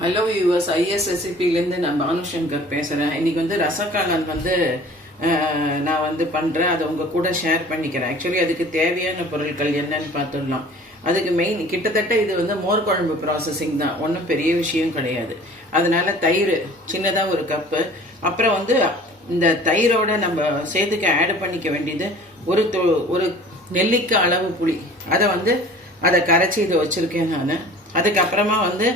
Hello US ஐஎஸ்எஸ்சிபிலேருந்து நான் பானுசங்கர் பேசுகிறேன். இன்னைக்கு வந்து ரசக்காளான் வந்து நான் வந்து பண்ணுறேன். அதை உங்கள் கூட ஷேர் பண்ணிக்கிறேன். ஆக்சுவலி அதுக்கு தேவையான பொருட்கள் என்னன்னு பார்த்துடலாம். அதுக்கு மெயின் கிட்டத்தட்ட இது வந்து மோர் குழம்பு ப்ராசஸிங் தான், ஒன்றும் பெரிய விஷயம் கிடையாது. அதனால தயிர் சின்னதாக ஒரு கப்பு, அப்புறம் வந்து இந்த தயிரோட நம்ம சேர்த்துக்க ஆட் பண்ணிக்க வேண்டியது ஒரு நெல்லிக்காய் அளவு புளி, அதை கரைச்சி இதை வச்சுருக்கேன் நான். அதுக்கப்புறமா வந்து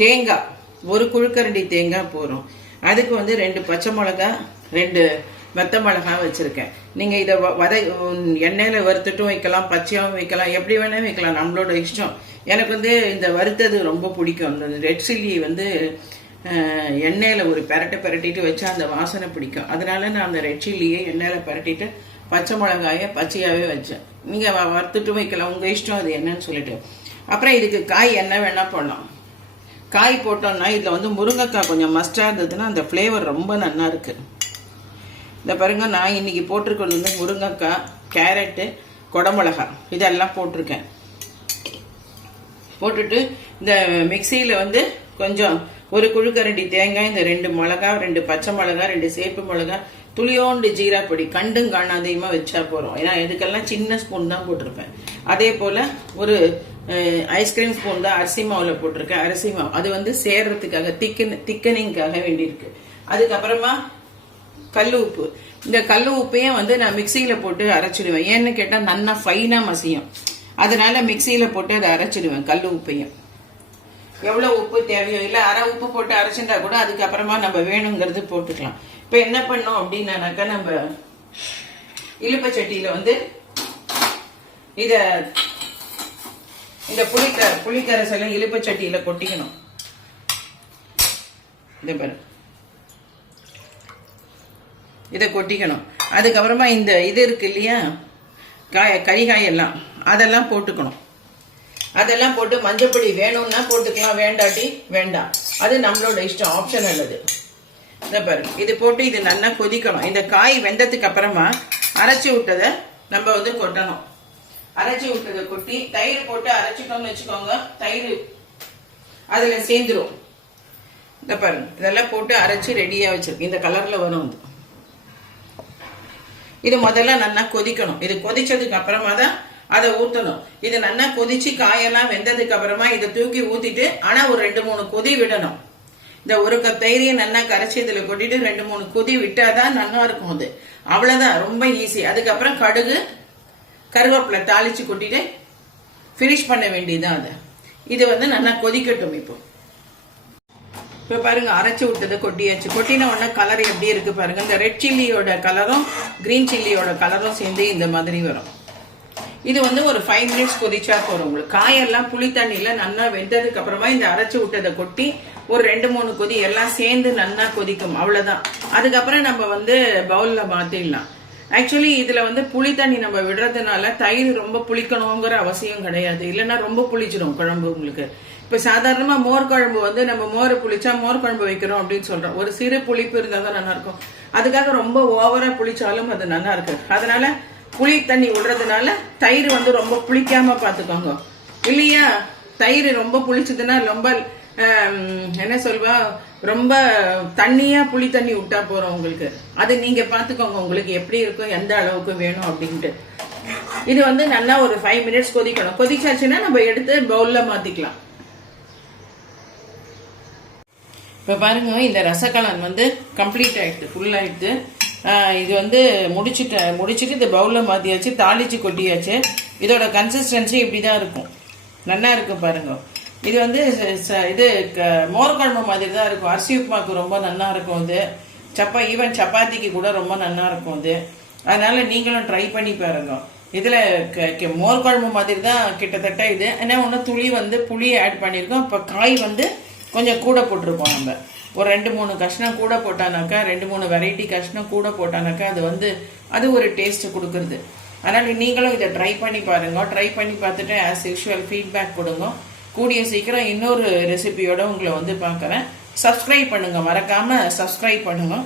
தேங்காய், ஒரு குழுக்கரண்டி தேங்காய் போகிறோம். அதுக்கு வந்து 2 பச்சை மிளகா, 2 வெத்த மிளகா வச்சுருக்கேன். நீங்கள் இதை எண்ணெயில் வறுத்துட்டும் வைக்கலாம், பச்சையாகவும் வைக்கலாம், எப்படி வேணாலும் வைக்கலாம், நம்மளோட இஷ்டம். எனக்கு வந்து இந்த வறுத்தது ரொம்ப பிடிக்கும். அந்த ரெட் சில்லி வந்து எண்ணெயில் ஒரு பிரட்டிட்டு வச்சா அந்த வாசனை பிடிக்கும். அதனால நான் அந்த ரெட் சில்லியை எண்ணெயில் பிரட்டிட்டு பச்சை மிளகாயை பச்சையாகவே வச்சேன். நீங்கள் வறுத்துட்டும் வைக்கலாம், உங்கள் இஷ்டம் அது என்னன்னு சொல்லிட்டு. அப்புறம் இதுக்கு காய் என்ன வேணால் போடலாம். காய் போட்டோம்னா இதில் வந்து முருங்கைக்காய் கொஞ்சம் மஸ்டாக இருந்ததுன்னா அந்த ஃப்ளேவர் ரொம்ப நல்லா இருக்குது. இந்த பாருங்க, நான் இன்னைக்கு போட்டிருக்கிறது வந்து முருங்கைக்காய், கேரட்டு, குடமிளகாய் இதெல்லாம் போட்டிருக்கேன். போட்டுட்டு இந்த மிக்சியில் வந்து கொஞ்சம் ஒரு குழுக்கரண்டி தேங்காய், இந்த 2 மிளகா, 2 பச்சை மிளகா, 2 சேப்பு மிளகா, துளியோண்டு ஜீரா பொடி, கண்டும் காணாதையுமா வச்சா போகிறோம். ஏன்னா இதுக்கெல்லாம் சின்ன ஸ்பூன் தான் போட்டிருப்பேன். அதே போல் ஒரு ஐஸ்கிரீம் ஸ்பூன் தான் அரிசி மாவில் போட்டிருக்கேன். அரிசி மாவு அது வந்து சேர்றதுக்காக திக்கனிங்காக வேண்டியிருக்கு. அதுக்கப்புறமா கல் உப்பு. இந்த கல் உப்பையும் வந்து நான் மிக்சியில் போட்டு அரைச்சிடுவேன். ஏன்னு கேட்டால் நல்லா ஃபைனாக மசியும். அதனால மிக்சியில் போட்டு அதை அரைச்சிடுவேன். கல் உப்பையும் எவ்வளோ உப்பு தேவையோ, இல்லை அரை உப்பு போட்டு அரைச்சிட்டா கூட அதுக்கப்புறமா நம்ம வேணுங்கிறது போட்டுக்கலாம். இப்போ என்ன பண்ணோம் அப்படின்னாக்கா, நம்ம இழுப்ப சட்டியில் வந்து இந்த புளிக்கரைசலை இழுப்ப சட்டியில கொட்டிக்கணும். இதை கொட்டிக்கணும். அதுக்கப்புறமா இந்த இது இருக்கு இல்லையா, கறிகாயெல்லாம் அதெல்லாம் போட்டுக்கணும். அதெல்லாம் போட்டு மஞ்சப்பொடி வேணும்னா போட்டுக்கலாம், வேண்டாட்டி வேண்டாம், அது நம்மளோட இஷ்டம், ஆப்ஷன் அல்லது. இந்த பாருங்க, இது போட்டு இது நல்லா கொதிக்கணும். இந்த காய் வெந்ததுக்கு அப்புறமா அரைச்சி விட்டதை நம்ம வந்து கொட்டணும். அரைச்சி விட்டதை கொட்டி தயிர் போட்டு அரைச்சிட்டோம்னு வச்சுக்கோங்க, தயிர் அதுல சேர்ந்துரும். இந்த பாருங்க, இதெல்லாம் போட்டு அரைச்சி ரெடியா வச்சிருக்கு. இந்த கலர்ல வரும். இது முதல்ல நல்லா கொதிக்கணும். இது கொதிச்சதுக்கு அப்புறமா தான் அதை ஊற்றணும். இது நல்லா கொதிச்சு காயெல்லாம் வெந்ததுக்கு அப்புறமா இதை தூக்கி ஊத்திட்டு, ஆனா ஒரு 2-3 கொதி விடணும். இந்த ஒரு கப் தயிரையும் நல்லா கரைச்சி இதுல கொட்டிட்டு 2-3 கொதி விட்டாதான் நல்லா இருக்கும். அது அவ்வளவுதான், ரொம்ப ஈஸி. அதுக்கப்புறம் கடுகு, கருவேப்பிலை தாளிச்சு கொட்டிட்டு ஃபினிஷ் பண்ண வேண்டியதுதான். அது இது வந்து நல்லா கொதிக்கட்டும். இப்போ பாருங்க, அரைச்சி விட்டதை கொட்டியாச்சு. கொட்டின உடனே கலர் எப்படி இருக்கு பாருங்க. இந்த ரெட் சில்லியோட கலரும் கிரீன் சில்லியோட கலரும் சேர்ந்து இந்த மாதிரி வரும். இது வந்து ஒரு 5 மினிட்ஸ் கொதிச்சா போறோம். உங்களுக்கு காயெல்லாம் புளி தண்ணியில நல்லா வெந்ததுக்கு அப்புறமா இந்த அரைச்சி விட்டதை கொட்டி ஒரு 2-3 கொதி எல்லாம் சேர்ந்து நல்லா கொதிக்கும். அவ்வளவுதான். அதுக்கப்புறம் நம்ம வந்து பவுல்ல மாத்திடலாம். ஆக்சுவலி இதுல வந்து புளி தண்ணி நம்ம விடுறதுனால தயிர் ரொம்ப புளிக்கணுங்கிற அவசியம் கிடையாது. இல்லைன்னா ரொம்ப புளிச்சிடும் குழம்பு உங்களுக்கு. இப்ப சாதாரணமா மோர் குழம்பு வந்து நம்ம மோரை புளிச்சா மோர் குழம்பு வைக்கிறோம் அப்படின்னு சொல்றோம். ஒரு சிறு புளிப்பு இருந்தா தான் நல்லா இருக்கும். அதுக்காக ரொம்ப ஓவரா புளிச்சாலும் அது நல்லா இருக்கு. அதனால புளி தண்ணி விடுறதுனால தயிர் வந்து ரொம்ப புளிக்காம பாத்துக்கோங்க. இல்லையா, தயிர் ரொம்ப புளிச்சதுன்னா ரொம்ப என்ன சொல்வா, ரொம்ப தண்ணியா புளி தண்ணி விட்டா போறோம் உங்களுக்கு. அது நீங்க பாத்துக்கோங்க, உங்களுக்கு எப்படி இருக்கும், எந்த அளவுக்கு வேணும் அப்படின்ட்டு. இது வந்து நல்லா ஒரு 5 மினிட்ஸ் கொதிக்கணும். கொதிச்சாச்சுன்னா நம்ம எடுத்து பவுல்ல மாத்திக்கலாம். இப்ப பாருங்க, இந்த ரசக்காளான் வந்து கம்ப்ளீட் ஆயிடுது, ஃபுல் ஆயிடுது. இது வந்து முடிச்சுட்டு இந்த பவுல்ல மாத்தியாச்சு, தாளிச்சு கொட்டியாச்சு. இதோட கன்சிஸ்டன்சி இப்படிதான் இருக்கும். நல்லா இருக்கு பாருங்க. இது வந்து இது மோர் குழம்பு மாதிரி தான் இருக்கும். அரிசி உப்புமாக்கு ரொம்ப நல்லா இருக்கும். இது ஈவன் சப்பாத்திக்கு கூட ரொம்ப நல்லா இருக்கும். இது அதனால நீங்களும் ட்ரை பண்ணி பாருங்க. இதுல மோர் குழம்பு மாதிரி தான் கிட்டத்தட்ட இது. ஏன்னா ஒன்று துளி வந்து புளி ஆட் பண்ணியிருக்கோம். இப்போ காய் வந்து கொஞ்சம் கூட போட்டிருக்கோம். நம்ம ஒரு 2-3 கஷ்ணம் கூட போட்டானாக்கா, 2-3 வெரைட்டி கஷ்ணம் கூட போட்டானாக்கா அது ஒரு டேஸ்ட் கொடுக்குறது. அதனால நீங்களும் இதை ட்ரை பண்ணி பாருங்க. ட்ரை பண்ணி பார்த்துட்டு ஆஸ் யூஷுவல் ஃபீட்பேக் கொடுங்க. கூடிய சீக்கிரம் இன்னொரு ரெசிபியோட உங்களை வந்து பார்க்குறேன். சப்ஸ்கிரைப் பண்ணுங்க, மறக்காம சப்ஸ்கிரைப் பண்ணுங்க.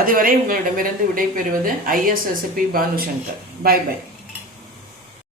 அதுவரை உங்களிடமிருந்து விடைபெறுவது ஐஎஸ்எஸ்பி பானுசங்கர். By by.